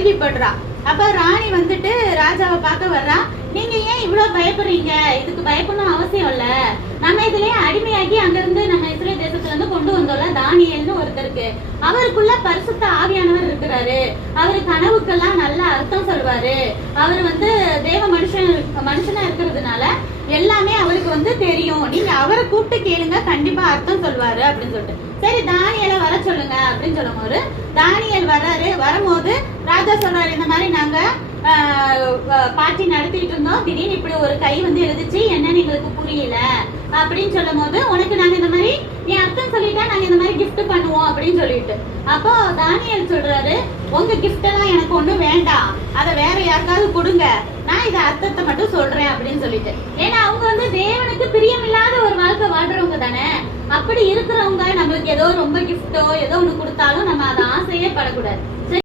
கேள்விப்படுறா. அப்ப ராணி வந்துட்டு ராஜாவை பார்க்க வர்றா. நீங்க ஏன் இவ்வளவு பயப்படுறீங்க? இதுக்கு பயப்படணும் அவசியம் இல்ல. நம்ம இதுலயே அடிமையாகி அங்க இருந்து நம்ம இஸ்ரேல் தேசத்துல இருந்து கொண்டு வந்தோம்ல தானியேல்னு ஒருத்தருக்கு, அவருக்குள்ள பரிசுத்த ஆவியானவர் இருக்கிறாரு. அவரு கனவுக்கெல்லாம் நல்ல அர்த்தம் சொல்வாரு. அவர் தேவ மனுஷனா இருக்கிறதுனால எல்லாமே அவருக்கு தெரியும். நீங்க அவரை கூப்பிட்டு கேளுங்க, கண்டிப்பா அர்த்தம் சொல்வாரு அப்படின்னு சொல்லிட்டு, சரி தானியேலை வர சொல்லுங்க அப்படின்னு சொல்லும் போது தானியேல் வர்றாரு. வரும்போது ராஜா சொல்றாரு, இந்த மாதிரி நாங்க பார்ட்டி நடத்திட்டு இருந்தோம், திடீர்னு இப்படி ஒரு கை எழுதுச்சு, என்னன்னு எங்களுக்கு புரியல அப்படின்னு சொல்லும் போது, உனக்கு நாங்க இந்த மாதிரி நீ அர்த்தம் சொல்லிட்டா நாங்க இந்த மாதிரி கிஃப்ட் பண்ணுவோம் அப்படின்னு சொல்லிட்டு, அப்போ தானியேல் சொல்றாரு, உங்க கிஃப்ட் எல்லாம் எனக்கு ஒண்ணும் வேண்டாம், அதை வேற யாருக்காவது கொடுங்க, நான் இதை அர்த்தத்தை மட்டும் சொல்றேன் அப்படின்னு சொல்லிட்டு. ஏன்னா அவங்க தேவனுக்கு பிரியமில்லாத ஒரு வாழ்க்கை வாழ்றவங்க தானே. அப்படி இருக்கிறவங்க நம்மளுக்கு ஏதோ ரொம்ப கிஃப்டோ ஏதோ ஒண்ணு கொடுத்தாலும் நம்ம அதை ஆசையே படக்கூடாது.